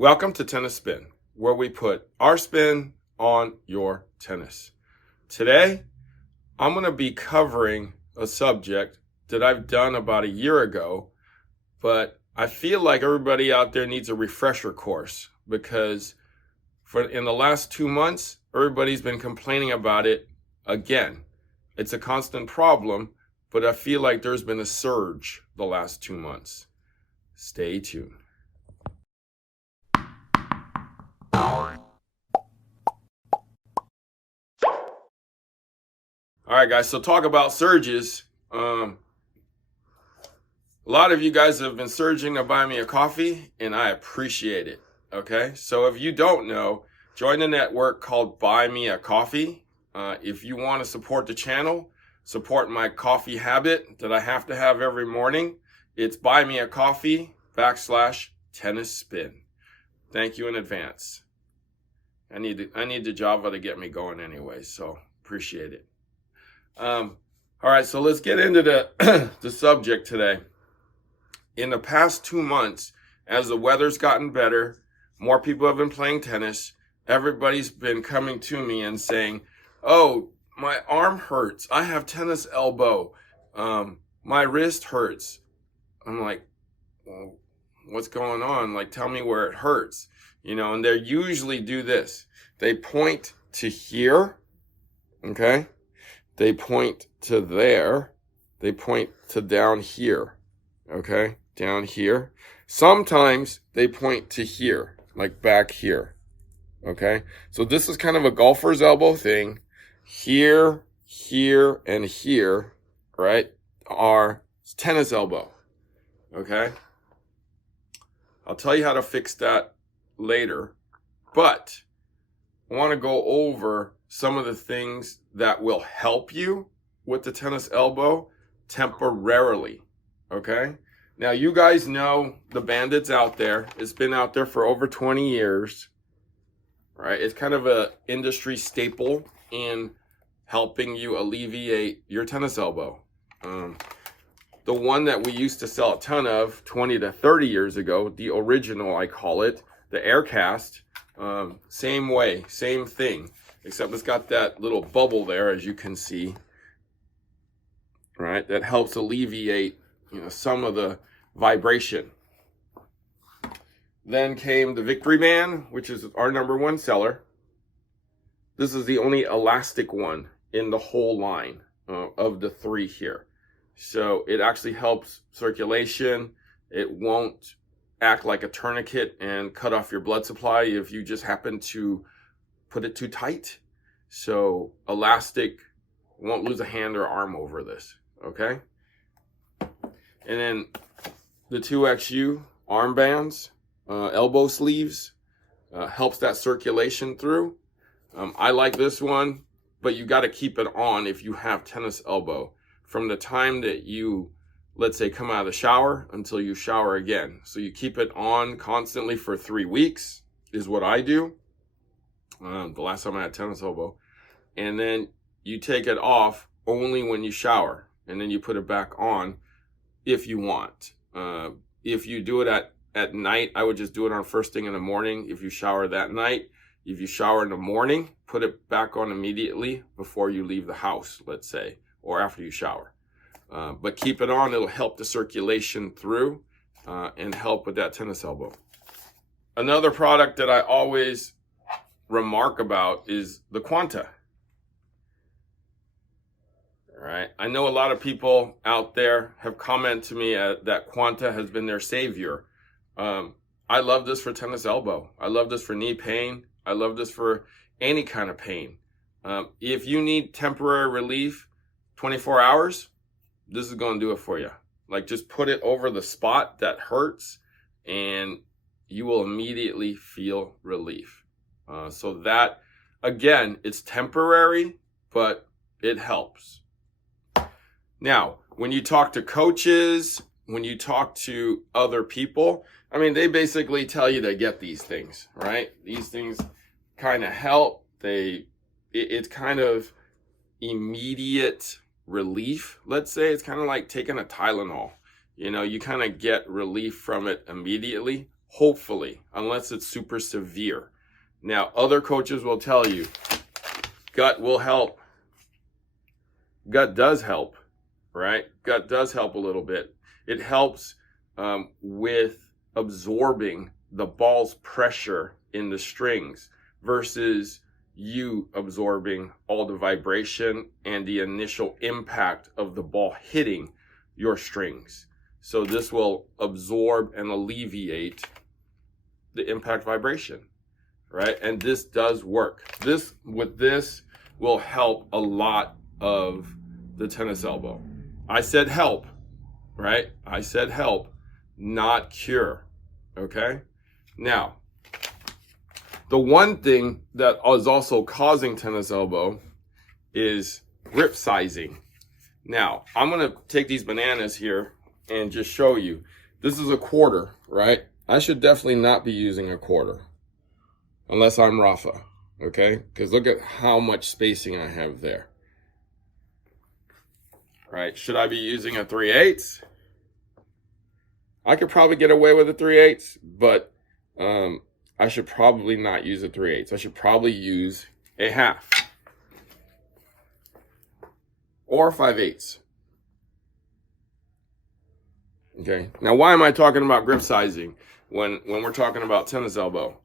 Welcome to Tennis Spin, where we put our spin on your tennis. Today, I'm going to be covering a subject that I've done about a year ago, but I feel like everybody out there needs a refresher course because in the last 2 months, everybody's been complaining about it again. It's a constant problem, but I feel like there's been a surge the last 2 months. Stay tuned. All right, guys, so talk about surges. A lot of you guys have been surging to buy me a coffee, and I appreciate it, okay? So if you don't know, join the network called Buy Me a Coffee. If you want to support the channel, support my coffee habit that I have to have every morning, it's Buy Me a Coffee /Tennis Spin. Thank you in advance. I need the Java to get me going anyway, so appreciate it. All right, so let's get into the subject today. In the past 2 months, as the weather's gotten better, more people have been playing tennis. Everybody's been coming to me and saying, "Oh, my arm hurts. I have tennis elbow. My wrist hurts." I'm like, "Well, what's going on? Like, tell me where it hurts." And they usually do this. They point to here, okay? They point to there. They point to down here, okay? Down here. Sometimes they point to here, like back here, okay? So this is kind of a golfer's elbow thing. Here, here, and here, right, are tennis elbow, okay? I'll tell you how to fix that later, but I want to go over some of the things that will help you with the tennis elbow temporarily, okay? Now, you guys know the Bandit's out there. It's been out there for over 20 years, right? It's kind of a industry staple in helping you alleviate your tennis elbow. The one that we used to sell a ton of 20 to 30 years ago, the original, I call it, the Aircast, same way, same thing. Except it's got that little bubble there, as you can see, right? That helps alleviate, some of the vibration. Then came the Victory Band, which is our #1 seller. This is the only elastic one in the whole line of the 3 here. So it actually helps circulation. It won't act like a tourniquet and cut off your blood supply if you just happen to put it too tight. So elastic, won't lose a hand or arm over this, okay? And then the 2XU armbands, elbow sleeves, helps that circulation through. I like this one, but you got to keep it on if you have tennis elbow from the time that you, let's say, come out of the shower until you shower again. So you keep it on constantly for 3 weeks is what I do. The last time I had tennis elbow. And then you take it off only when you shower. And then you put it back on if you want. If you do it at night, I would just do it on first thing in the morning. If you shower that night, if you shower in the morning, put it back on immediately before you leave the house, let's say, or after you shower. But keep it on. It'll help the circulation through and help with that tennis elbow. Another product that I always remark about is the Quanta. All right. I know a lot of people out there have commented to me that Quanta has been their savior. I love this for tennis elbow. I love this for knee pain. I love this for any kind of pain. If you need temporary relief, 24 hours, this is going to do it for you. Like, just put it over the spot that hurts and you will immediately feel relief. So that, again, it's temporary, but it helps. Now, when you talk to coaches, when you talk to other people, I mean, they basically tell you to get these things, right? These things kind of help. It's kind of immediate relief, let's say. It's kind of like taking a Tylenol. You kind of get relief from it immediately. hopefully, unless it's super severe. Now, other coaches will tell you gut will help. Gut does help, right? Gut does help a little bit. It helps with absorbing the ball's pressure in the strings versus you absorbing all the vibration and the initial impact of the ball hitting your strings. So this will absorb and alleviate the impact vibration, right? And this does work. This will help a lot of the tennis elbow. I said help, right? I said help, not cure, okay? Now, the one thing that is also causing tennis elbow is grip sizing. Now, I'm gonna take these bananas here and just show you. This is a quarter, right? I should definitely not be using a quarter unless I'm Rafa, okay? Because look at how much spacing I have there. Right, should I be using a 3/8? I could probably get away with a 3/8, but I should probably not use a 3/8. I should probably use a half or 5/8. Okay, now why am I talking about grip sizing when we're talking about tennis elbow?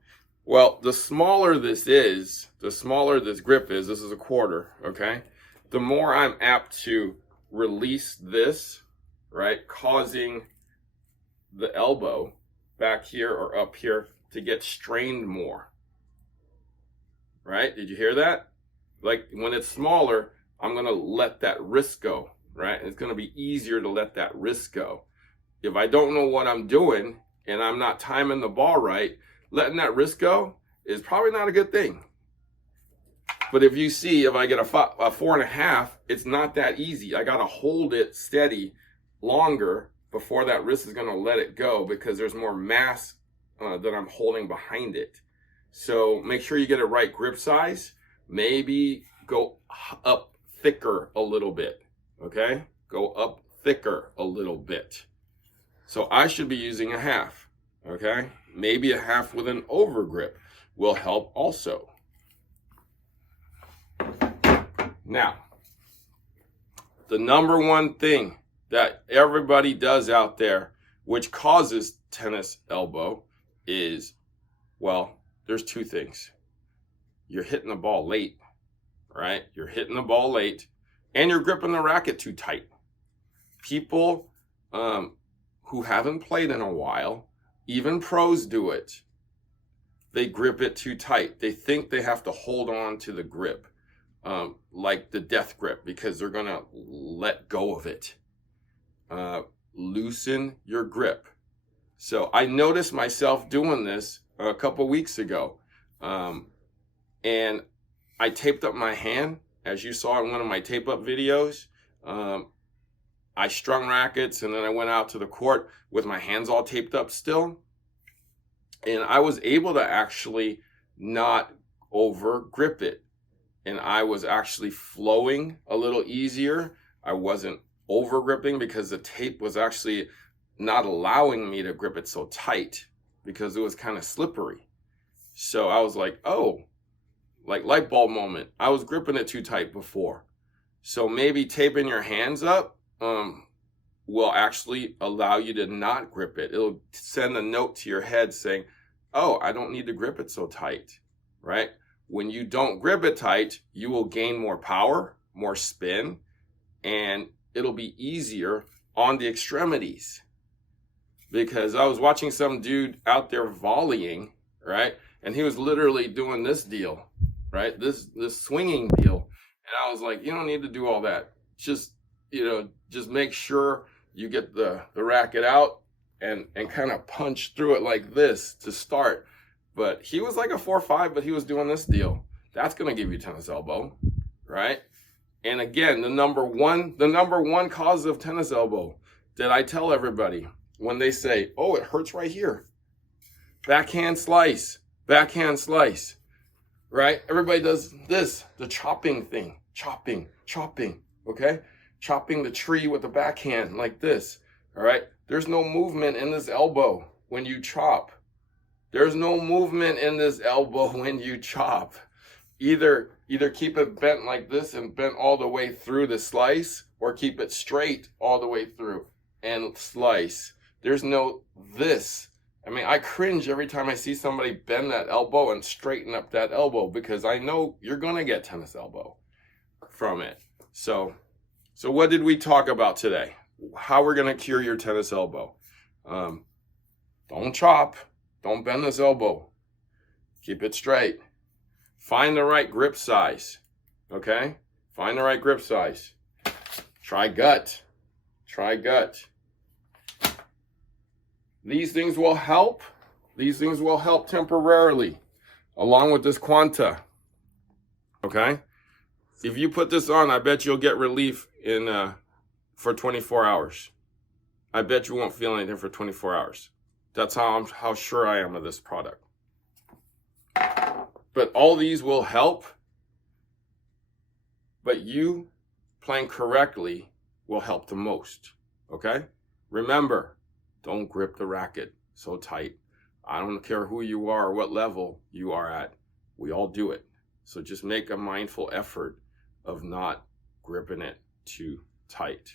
Well, the smaller this grip is, this is a quarter, okay? The more I'm apt to release this, right, causing the elbow back here or up here to get strained more, right? Did you hear that? Like when it's smaller, I'm going to let that wrist go, right? It's going to be easier to let that wrist go. If I don't know what I'm doing and I'm not timing the ball right, letting that wrist go is probably not a good thing. But if you see, if I get a 4.5, it's not that easy. I got to hold it steady longer before that wrist is going to let it go because there's more mass that I'm holding behind it. So make sure you get a right grip size. Maybe go up thicker a little bit, okay? Go up thicker a little bit. So I should be using a half, okay? Maybe a half with an over grip will help also. Now, the number one thing that everybody does out there, which causes tennis elbow, is, well, there's two things. You're hitting the ball late, right? You're hitting the ball late, and you're gripping the racket too tight. People who haven't played in a while, even pros do it. They grip it too tight. They think they have to hold on to the grip. Like the death grip, because they're going to let go of it. Loosen your grip. So I noticed myself doing this a couple weeks ago. And I taped up my hand, as you saw in one of my tape up videos. I strung rackets and then I went out to the court with my hands all taped up still. And I was able to actually not over grip it. And I was actually flowing a little easier. I wasn't over gripping because the tape was actually not allowing me to grip it so tight because it was kind of slippery. So I was like, oh, like light bulb moment. I was gripping it too tight before. So maybe taping your hands up will actually allow you to not grip it. It'll send a note to your head saying, oh, I don't need to grip it so tight, right? When you don't grip it tight, you will gain more power, more spin, and it'll be easier on the extremities. Because I was watching some dude out there volleying, right? And he was literally doing this deal, right? This swinging deal. And I was like, you don't need to do all that. Just make sure you get the racket out and kind of punch through it like this to start. But he was like a 4-5, but he was doing this deal. That's going to give you tennis elbow, right? And again, the number one cause of tennis elbow that I tell everybody when they say, oh, it hurts right here. Backhand slice, right? Everybody does this, the chopping thing, chopping, okay? Chopping the tree with the backhand like this, all right? There's no movement in this elbow when you chop. There's no movement in this elbow when you chop. Either keep it bent like this and bent all the way through the slice, or keep it straight all the way through and slice. There's no this. I mean, I cringe every time I see somebody bend that elbow and straighten up that elbow, because I know you're gonna get tennis elbow from it. So what did we talk about today? How we're gonna cure your tennis elbow. Don't chop. Don't bend this elbow. Keep it straight. Find the right grip size. Okay? Find the right grip size. Try gut. Try gut. These things will help. These things will help temporarily, along with this Quanta. Okay? If you put this on, I bet you'll get relief for 24 hours. I bet you won't feel anything for 24 hours. That's how sure I am of this product. But all these will help. But you playing correctly will help the most. Okay? Remember, don't grip the racket so tight. I don't care who you are or what level you are at. We all do it. So just make a mindful effort of not gripping it too tight.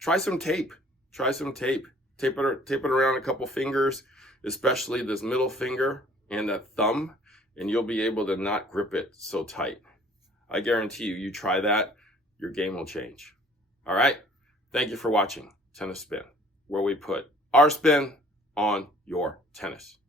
Try some tape. Try some tape. Tape it around a couple fingers, especially this middle finger and that thumb, and you'll be able to not grip it so tight. I guarantee you, you try that, your game will change. All right? Thank you for watching Tennis Spin, where we put our spin on your tennis.